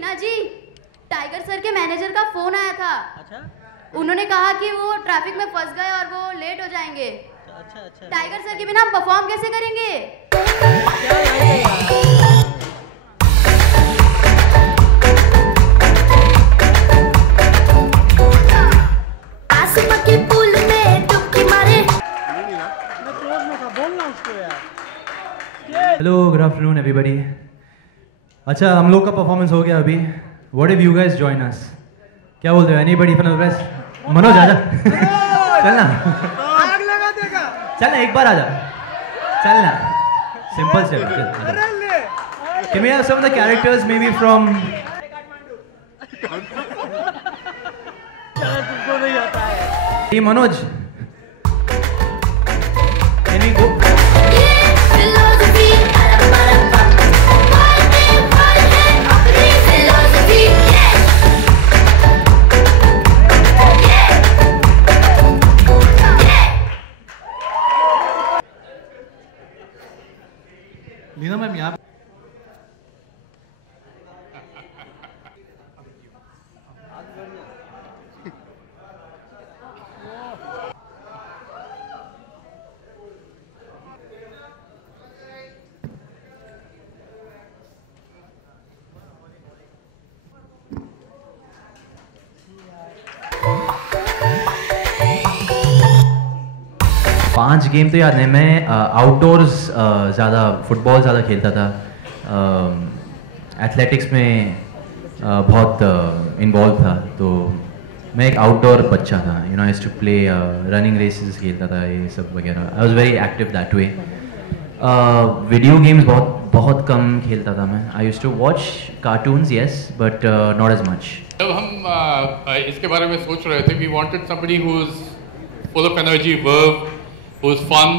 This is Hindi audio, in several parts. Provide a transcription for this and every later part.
ना जी, टाइगर सर के मैनेजर का फोन आया था। अच्छा, उन्होंने कहा कि वो ट्रैफिक में फंस गए और वो लेट हो जाएंगे। अच्छा अच्छा। टाइगर सर के बिना हम परफॉर्म कैसे करेंगे? आसमां के पुल में डुबकी मारे। मैं क्लोज में था, बोलना उसको यार। Hello, good afternoon everybody. अच्छा, हम लोग का परफॉर्मेंस हो गया अभी। What if you guys join us? क्या बोलते हो? Anybody from the west? Manoj आजा। चल ना, आग लगा देगा। चल ना, एक बार आजा, चल ना। Simple step. Can we have some of the characters may be from? तुमको नहीं आता है। ये Manoj, can we go? Philosophy अपनी फिलोसफी। लीना मैम यहाँ 5 गेम तो याद नहीं। मैं आउटडोर्स ज़्यादा, फुटबॉल ज़्यादा खेलता था। एथलेटिक्स में बहुत इन्वॉल्व था, तो मैं एक आउटडोर बच्चा था। You know, I used to play running races खेलता था, ये सब वगैरह। I was very active that way. Video games बहुत कम खेलता था मैं। I used to watch cartoons, yes, but not as much. जब हम इसके बारे में सोच रहे थे, we wanted somebody who is full of energy, verb, who is fun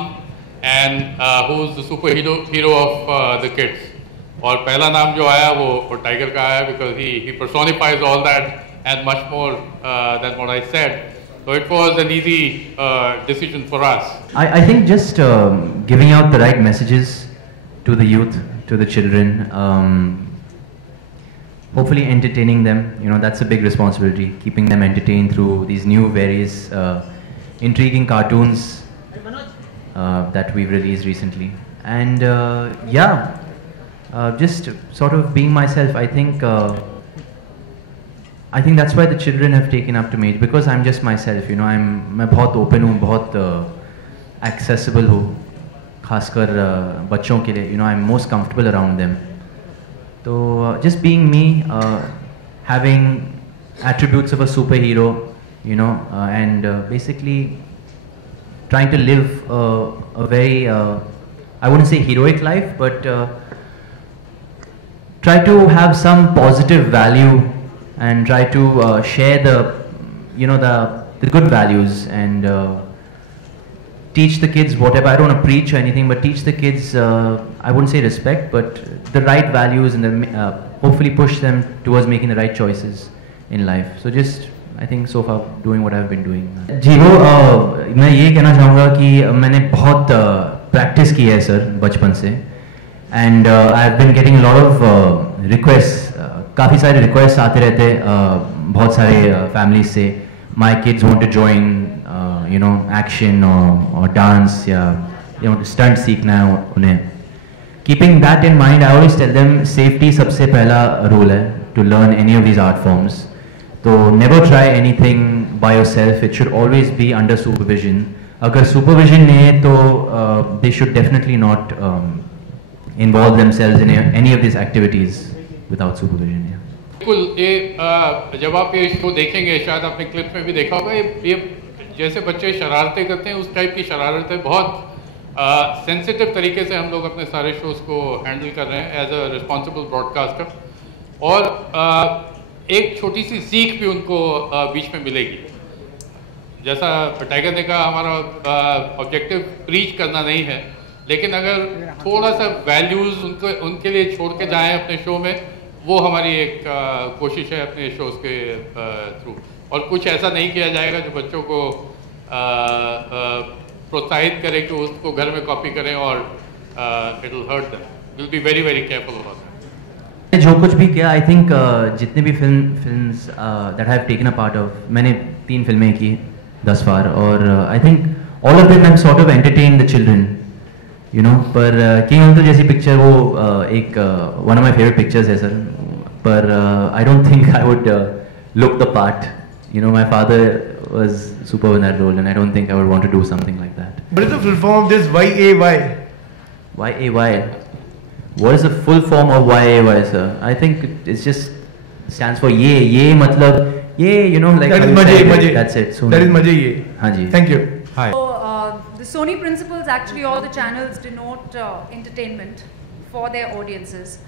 and who is the super hero of the kids. और पहला नाम जो आया वो टाइगर का आया, because he personifies all that and much more than what I said. So it was an easy decision for us. I think just giving out the right messages to the youth, to the children, hopefully entertaining them. You know, that's a big responsibility. Keeping them entertained through these new various intriguing cartoons that we've released recently, and just sort of being myself. I think that's why the children have taken up to me, because I'm just myself. You know, मैं बहुत open हूँ, बहुत accessible हूँ, खासकर बच्चों के लिए. You know, I'm most comfortable around them. So just being me, having attributes of a superhero, you know, and basically trying to live a very, I wouldn't say heroic life, but try to have some positive value and try to share the, you know, the good values, and teach the kids whatever. I don't want to preach or anything, but teach the kids, I wouldn't say respect, but the right values, and hopefully push them towards making the right choices in life. So just, I think so far doing what I've been doing. जी वो मैं ये कहना चाहूँगा कि मैंने बहुत प्रैक्टिस की है सर बचपन से, and I've been getting a lot of requests. काफ़ी सारे रिक्वेस्ट आते रहते बहुत सारे फैमिली से. My kids want to join, you know, action or dance, या you know, stunt सीखना है उन्हें. Keeping that in mind, I always tell them safety सबसे पहला rule है to learn any of these art forms. So never try anything by yourself. It should always be under supervision. अगर supervision नहीं है तो they should definitely not involve themselves in any of these activities without supervision. बिल्कुल. ये जब आप ये शो देखेंगे, शायद आपने क्लिप में भी देखा होगा, ये जैसे बच्चे शरारतें करते हैं, उस टाइप की शरारतें बहुत सेंसिटिव तरीके से हम लोग अपने सारे शोज़ को हैंडल कर रहे हैं एज अ रिस्पॉन्सिबल ब्रॉडकास्टर. और एक छोटी सी सीख भी उनको बीच में मिलेगी. जैसा टाइगर ने कहा, हमारा ऑब्जेक्टिव प्रीच करना नहीं है, लेकिन अगर थोड़ा सा वैल्यूज़ उनके लिए छोड़ के जाएं अपने शो में, वो हमारी एक कोशिश है अपने शोज़ के थ्रू. और कुछ ऐसा नहीं किया जाएगा जो बच्चों को प्रोत्साहित करे कि उसको घर में कॉपी करें और it will hurt them. Will be very very careful about that. जो कुछ भी किया आई थिंक जितने भी films that I have taken a part of, मैंने 3 फिल्में की thus far और I think all of them have sort of entertain the children, you know. पर किंग अंकल जैसी पिक्चर वो एक one of my favourite pictures है सर, पर I don't think I would look the part. You know, my father was superb in that role, and I don't think I would want to do something like that. What is the full form of this YAY? YAY. What is the full form of YAY, sir? I think it's just stands for ye. Ye matlab ye, you know, like That is Maje. That's it. So That is Maje Ye. हाँ जी. Thank you. Hi. So, the Sony principles, actually all the channels denote entertainment for their audiences.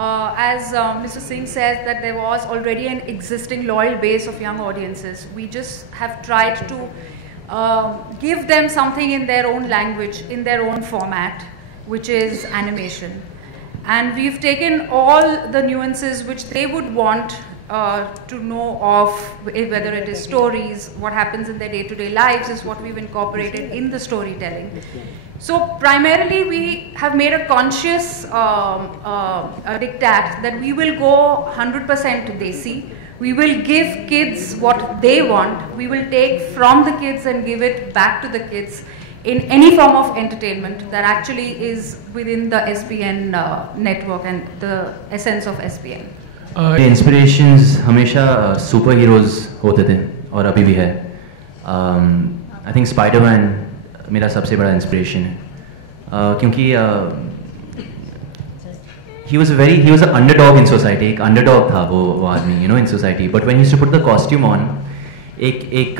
As Mr. Singh says that there was already an existing loyal base of young audiences. We just have tried to give them something in their own language, in their own format, which is animation. And we've taken all the nuances which they would want to know of, whether it is stories, what happens in their day-to-day lives is what we've incorporated in the storytelling. So primarily we have made a conscious diktat that we will go 100% Desi. We will give kids what they want. We will take from the kids and give it back to the kids in any form of entertainment that actually is within the SPN network and the essence of SPN. Inspirations हमेशा सुपर हीरोज होते थे और अभी भी है. आई थिंक स्पाइडरमैन मेरा सबसे बड़ा इंस्पिरेशन है, क्योंकि he was a underdog in society. एक अंडरडॉग था वो आदमी, you know, in society. But when he used to put the costume on, एक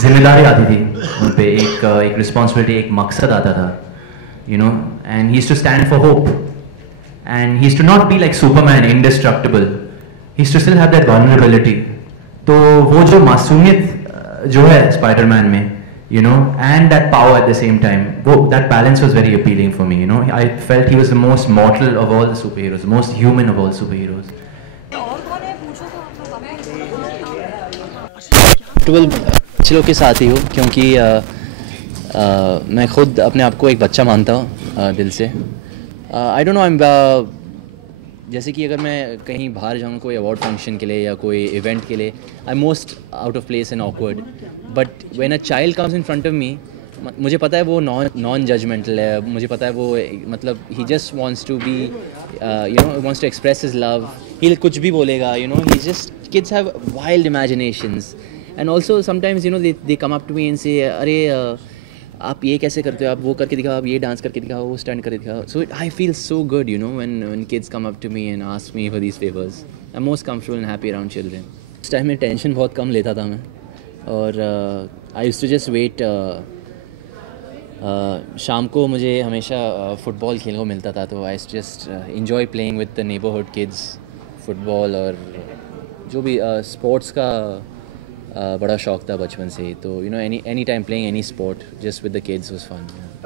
जिम्मेदारी आती थी उन पे, एक रिस्पॉन्सिबिलिटी, एक मकसद आता था, you know. And he used to stand for hope, and he used to not be like Superman, indestructible. He used to still have that vulnerability. तो वो जो मासूमियत जो है स्पाइडरमैन में, you know, and that power at the same time, वो that balance was very appealing for me, you know. I felt he was the most mortal of all the superheroes, the most human of all superheroes. 12 बच्चे लोग के साथ ही हूँ, क्योंकि मैं खुद अपने आप को एक बच्चा मानता हूँ दिल से. आई डोंट नो, जैसे कि अगर मैं कहीं बाहर जाऊँ कोई अवार्ड फंक्शन के लिए या कोई इवेंट के लिए, आई am most out of place and awkward. But when a child comes in front of me, मुझे पता है वो नॉन जजमेंटल है. मुझे पता है वो मतलब ही just wants to be, you know, wants to express his love. He कुछ भी बोलेगा, you know. He just, kids have wild imaginations. And also sometimes, you know, they come up to me and say, अरे आप ये कैसे करते हो, आप वो करके दिखाओ, आप ये डांस करके दिखाओ, वो स्टैंड करके दिखाओ. So I feel so good, you know, when kids come up to me and ask me for these favours. I am most comfortable and happy around children. उस टाइम में टेंशन बहुत कम लेता था मैं, और I used to just wait. शाम को मुझे हमेशा फुटबॉल खेलने को मिलता था, तो I just enjoy playing with the neighbourhood kids football, और जो भी स्पोर्ट्स का बड़ा शौक था बचपन से. तो you know, any time playing any sport just with the kids was fun.